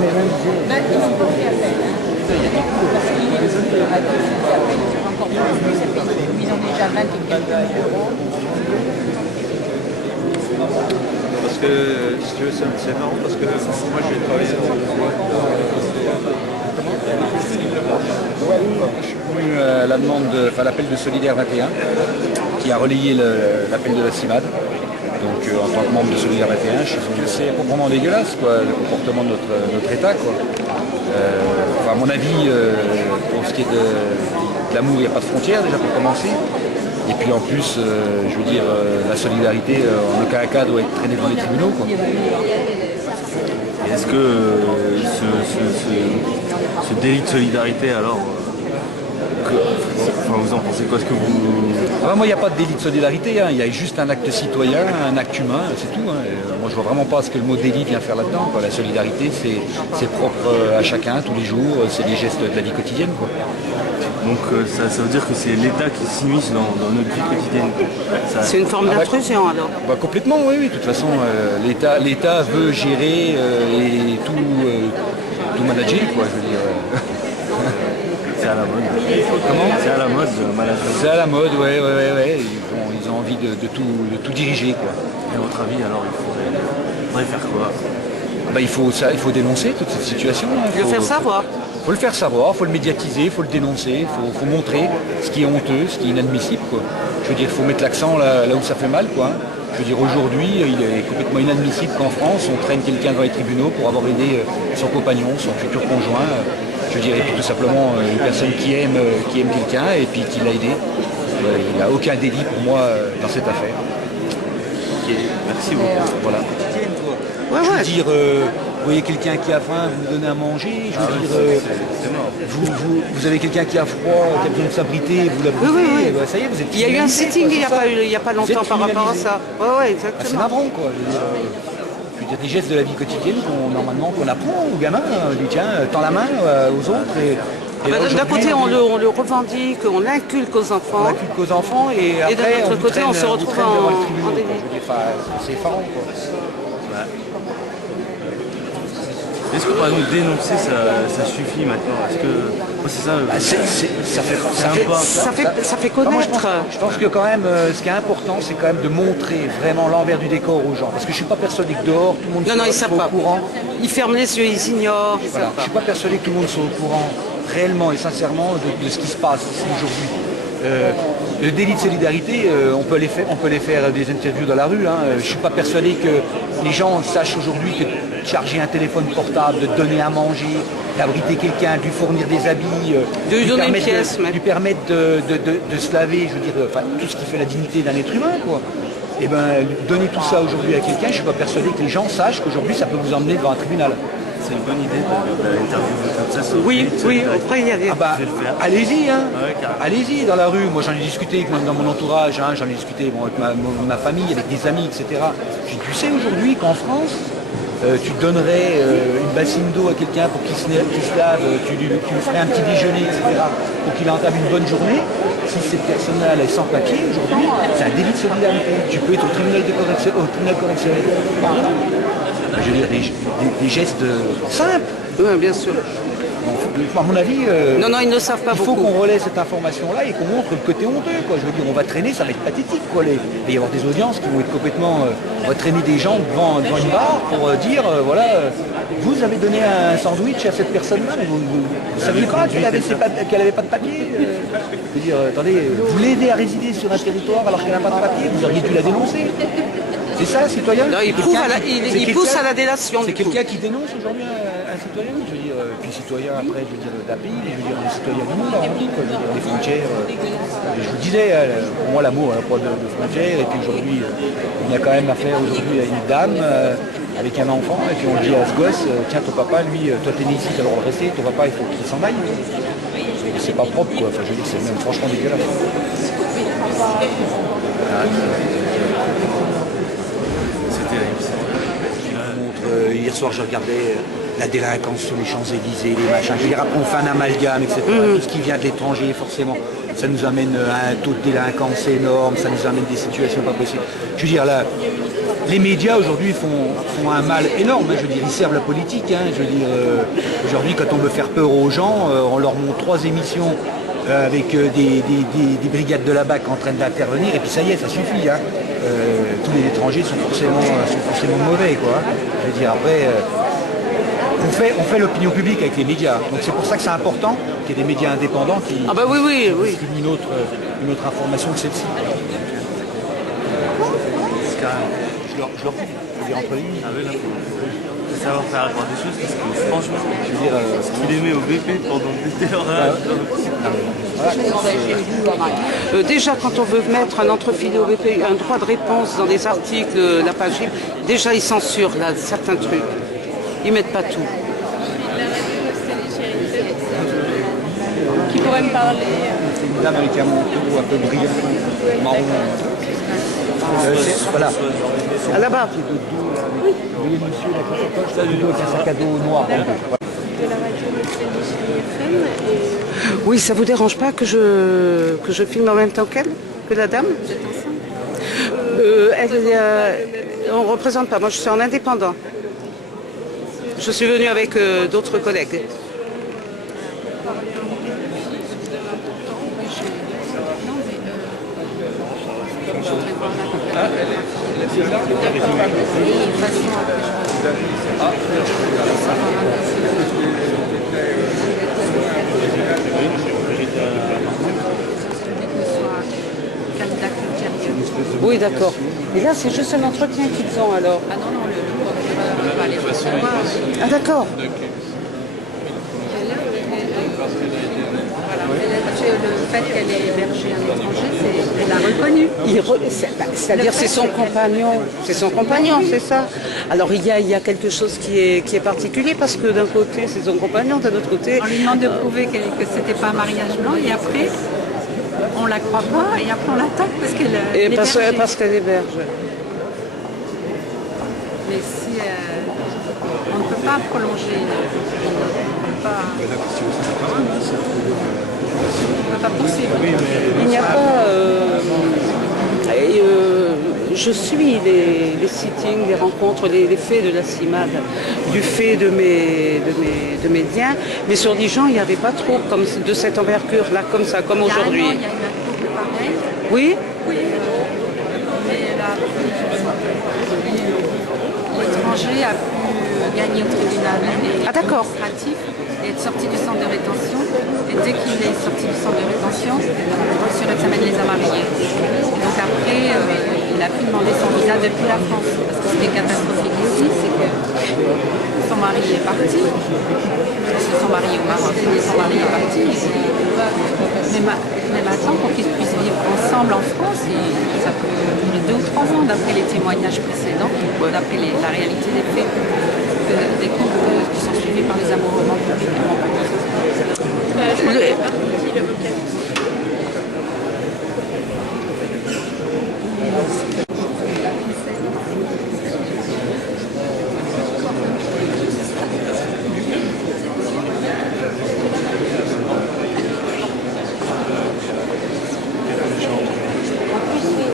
mais même Ils ont compris à peine. Parce qu'il est encore plus, ils ont déjà 20 et quelques mille euros. Parce que, si tu veux, c'est marrant, parce que moi j'ai travaillé dans une boîte. Je suis venu à la demande, enfin l'appel de Solidaire 21, qui a relayé l'appel de la CIMAD. Donc en tant que membre de Solidaire 21, je trouve que c'est proprement dégueulasse, quoi, le comportement de notre État, quoi. Enfin, à mon avis, pour ce qui est de l'amour, il n'y a pas de frontières déjà pour commencer. Et puis en plus, je veux dire, la solidarité, en aucun cas, doit être traînée devant les tribunaux, quoi. Est-ce que ce délit de solidarité, alors, vous en pensez quoi? Est-ce que vous... Moi, il n'y a pas de délit de solidarité, hein. Il y a juste un acte citoyen, un acte humain, c'est tout, hein. Moi, je vois vraiment pas ce que le mot délit vient faire là-dedans, quoi. La solidarité, c'est propre à chacun, tous les jours, c'est des gestes de la vie quotidienne, quoi. Donc ça veut dire que c'est l'État qui s'immisce dans notre vie quotidienne. C'est une forme d'intrusion alors. Complètement, oui. De toute façon, l'État veut gérer et tout manager, quoi, je veux dire. C'est à la mode. Comment? C'est à la mode, manager. C'est à la mode, ouais. Ils ont envie de tout diriger, quoi. Et à votre avis, alors, il faudrait faire quoi? Il faut dénoncer toute cette situation. Hein. Le faire savoir. Il faut le faire savoir, il faut le médiatiser, il faut le dénoncer, il faut montrer ce qui est honteux, ce qui est inadmissible, quoi. Je veux dire, il faut mettre l'accent là où ça fait mal, quoi. Je veux dire, aujourd'hui, il est complètement inadmissible qu'en France, on traîne quelqu'un devant les tribunaux pour avoir aidé son compagnon, son futur conjoint. Je veux dire, et puis tout simplement une personne qui aime quelqu'un et puis qui l'a aidé. Il n'y a aucun délit pour moi dans cette affaire. Ok, merci beaucoup. Voilà. Je veux dire, vous voyez quelqu'un qui a faim, vous lui donnez à manger. Je veux dire, vous avez quelqu'un qui a froid, qui a besoin de s'abriter, vous l'abritez. Oui. Ça y est, vous êtes. Il y a eu un sitting il n'y a pas longtemps par rapport à ça. Ouais, exactement. C'est navrant, quoi. Je veux dire, des gestes de la vie quotidienne qu'on apprend aux gamins. On dit tiens, tends la main aux autres. D'un côté, on le revendique, on l'inculque aux enfants. On l'inculque aux enfants et après, d'un autre côté, on se retrouve en délit. C'est effarant, quoi. Est-ce que par exemple dénoncer ça suffit maintenant? Est-ce que ça fait connaître. Je pense que quand même ce qui est important, c'est quand même de montrer vraiment l'envers du décor aux gens. Parce que je ne suis pas persuadé que dehors tout le monde soit au courant. Ils ferment les yeux, ils ignorent. Voilà. Je ne suis pas persuadé que tout le monde soit au courant réellement et sincèrement de ce qui se passe ici aujourd'hui. Le délit de solidarité, on peut les faire des interviews dans la rue. Hein. Je ne suis pas persuadé que les gens sachent aujourd'hui que charger un téléphone portable, de donner à manger, d'abriter quelqu'un, de lui fournir des habits, de lui donner une pièce, lui permettre de se laver, je veux dire, tout ce qui fait la dignité d'un être humain, quoi. Et donner tout ça aujourd'hui à quelqu'un, je ne suis pas persuadé que les gens sachent qu'aujourd'hui ça peut vous emmener devant un tribunal. C'est une bonne idée de l'interview comme ça. Oui, après il y a des... allez-y, hein. Ouais, allez-y dans la rue. Moi j'en ai discuté dans mon entourage, hein. J'en ai discuté avec ma famille, avec des amis, etc. Tu sais aujourd'hui qu'en France, tu donnerais une bassine d'eau à quelqu'un pour qu'il se lave, tu lui ferais un petit déjeuner, etc. pour qu'il entame une bonne journée. Si cette personne-là est sans papier aujourd'hui, c'est un délit de solidarité. Tu peux être au tribunal correctionnel. Je veux dire, des gestes simples. Oui, bien sûr. À mon avis, non, ils ne savent pas il faut qu'on relaie cette information-là et qu'on montre le côté honteux, quoi. Je veux dire, on va traîner, ça va être pathétique, quoi. Il va y avoir des audiences qui vont être complètement... on va traîner des gens devant une barre pour dire, voilà, vous avez donné un sandwich à cette personne-là, mais vous ne saviez pas qu'elle n'avait pas de papier. Je veux dire, attendez, vous l'aidez à résider sur un territoire alors qu'elle n'a pas de papier, vous auriez dû la dénoncer. C'est ça, citoyen? Non, il pousse à la délation. C'est quelqu'un qui dénonce aujourd'hui un citoyen. Je veux dire, puis citoyen après, je veux dire d'un pays, je veux dire des citoyens du monde, quoi, je veux dire, des frontières. Je vous disais, pour moi l'amour n'a pas de frontières, et puis aujourd'hui, on a quand même affaire aujourd'hui à une dame avec un enfant, et puis on dit à ce gosse, tiens ton papa, lui, toi t'es né ici, t'as le droit de rester, ton papa il faut qu'il s'en aille. Et c'est pas propre, quoi. Enfin, je veux dire, c'est même franchement dégueulasse. Hier soir, je regardais la délinquance sur les Champs-Élysées, les machins. Je veux dire, après, on fait un amalgame, etc. Tout ce qui vient de l'étranger, forcément, ça nous amène à un taux de délinquance énorme, ça nous amène des situations pas possibles. Je veux dire, là, les médias aujourd'hui font un mal énorme, hein, je veux dire, ils servent la politique. Hein, je veux dire, aujourd'hui, quand on veut faire peur aux gens, on leur montre 3 émissions avec des brigades de la BAC en train d'intervenir, et puis ça y est, ça suffit. Hein. Tous les étrangers sont forcément mauvais, quoi. Je veux dire, après, on fait l'opinion publique avec les médias. Donc c'est pour ça que c'est important qu'il y ait des médias indépendants qui Ah bah oui. distribuent une autre information que celle-ci. Je leur dis, entre lignes. Ah oui, là, faut savoir faire avoir des choses parce que franchement, je veux dire, ce qu'il aimait au BP pendant des heures. Déjà, quand on veut mettre un entrefilé au BP, un droit de réponse dans des articles, la page libre, déjà ils censurent là, certains trucs. Ils mettent pas tout. Qui pourrait me parler C'est une dame avec un manteau un peu brillant, marron. Voilà. À la barre. Vous voyez monsieur là, qui s'approche, ça, avec un sac à dos noir. de la radio de FM et Oui, ça vous dérange pas que je filme en même temps qu'elle, que la dame? vous êtes ensemble? On ne représente pas, moi je suis en indépendant. Je suis venue avec d'autres collègues. Oui, d'accord. Et là, c'est juste un entretien qu'ils ont alors. Ah non, on va aller recevoir. Ah d'accord. Le fait qu'elle ait hébergé un étranger, elle l'a reconnu. C'est-à-dire c'est son compagnon. C'est son compagnon, c'est ça. Alors il y a quelque chose qui est particulier parce que d'un côté c'est son compagnon, d'un autre côté. On lui demande de prouver que c'était pas un mariage blanc et après on la croit pas et après on l'attaque parce qu'elle Et est parce qu'elle héberge. Mais si on ne peut pas prolonger, on ne peut pas poursuivre. Il n'y a pas. Je suis les sittings, les rencontres, les faits de la CIMAD, du fait de mes liens, mais sur Dijon, il n'y avait pas trop comme de cette envergure-là, comme ça, comme aujourd'hui. Il y a une couple pareil. Oui. Oui. Mais l'étranger a pu gagner au tribunal administratif et être sorti du centre de rétention. Et dès qu'il est sorti du centre de rétention, sur l'examen les a mariés. Et donc après, il a pu demander son visa depuis la France. Parce que ce qui est catastrophique ici, c'est que son mari est parti. Ils se sont mariés au Maroc, et son mari est parti. Mais maintenant, pour qu'ils puissent vivre ensemble en France, ça peut durer 2 ou 3 ans, d'après les témoignages précédents, d'après la réalité des faits, des couples qui sont suivis par les amoureux publics. Je crois que c'est parti, l'avocat.